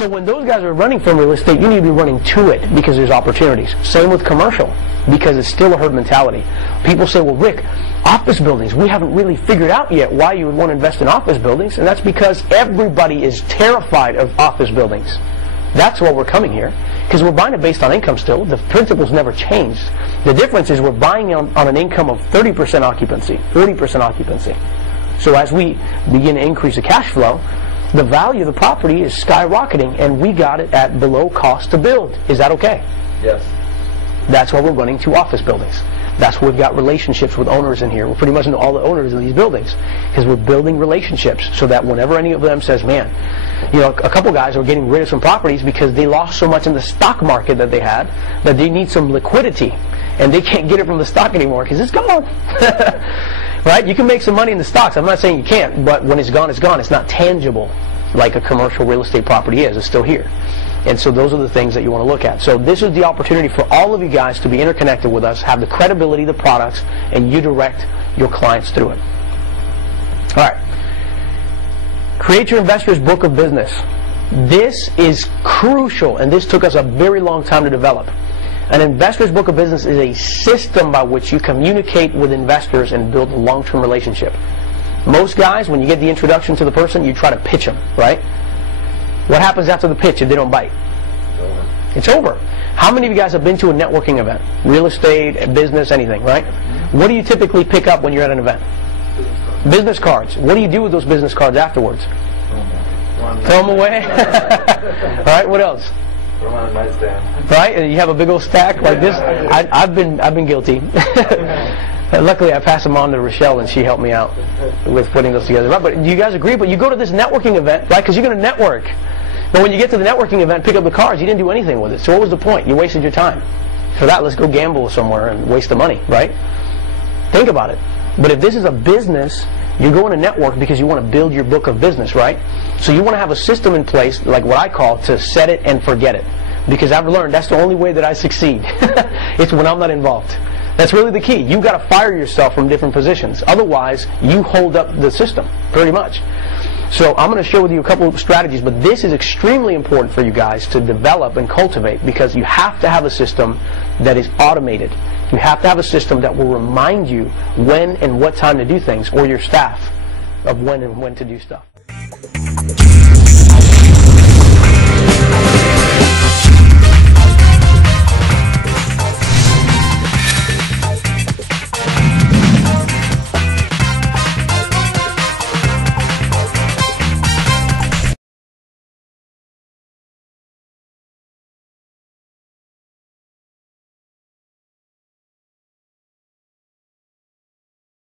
So when those guys are running from real estate, you need to be running to it because there's opportunities. Same with commercial, because it's still a herd mentality. People say, well, Rick, office buildings, we haven't really figured out yet why you would want to invest in office buildings, and that's because everybody is terrified of office buildings. That's why we're coming here, because we're buying it based on income still. The principles never changed. The difference is we're buying on an income of 30% occupancy, 40% occupancy. So as we begin to increase the cash flow, the value of the property is skyrocketing, and we got it at below cost to build. Is that okay? Yes. That's why we're running two office buildings. That's why we've got relationships with owners in here. We pretty much know all the owners of these buildings, because we're building relationships so that whenever any of them says, man, you know, a couple guys are getting rid of some properties because they lost so much in the stock market that they had that they need some liquidity, and they can't get it from the stock anymore because it's gone. Right? You can make some money in the stocks. I'm not saying you can't, but when it's gone, it's gone. It's not tangible like a commercial real estate property is. It's still here. And so those are the things that you want to look at. So this is the opportunity for all of you guys to be interconnected with us, have the credibility, the products, and you direct your clients through it. All right. Create your investor's book of business. This is crucial, and this took us a very long time to develop. An investor's book of business is a system by which you communicate with investors and build a long-term relationship. Most guys, when you get the introduction to the person, you try to pitch them, right? What happens after the pitch if they don't bite? It's over. How many of you guys have been to a networking event? Real estate, business, anything, right? What do you typically pick up when you're at an event? Business cards. What do you do with those business cards afterwards? Throw them away? All right, what else? Put them on a nightstand. Right? And you have a big old stack like this. I've been guilty. Luckily, I passed them on to Rochelle, and she helped me out with putting those together. Right? But do you guys agree? But you go to this networking event, right? Because you're going to network. But when you get to the networking event, pick up the cards. You didn't do anything with it. So what was the point? You wasted your time. For that, let's go gamble somewhere and waste the money, right? Think about it. But if this is a business, you're going to network because you want to build your book of business, right? So you want to have a system in place, like what I call to set it and forget it. Because I've learned that's the only way that I succeed. It's when I'm not involved. That's really the key. You've got to fire yourself from different positions. Otherwise, you hold up the system, pretty much. So I'm going to share with you a couple of strategies, but this is extremely important for you guys to develop and cultivate, because you have to have a system that is automated. You have to have a system that will remind you when and what time to do things, or your staff of when and when to do stuff.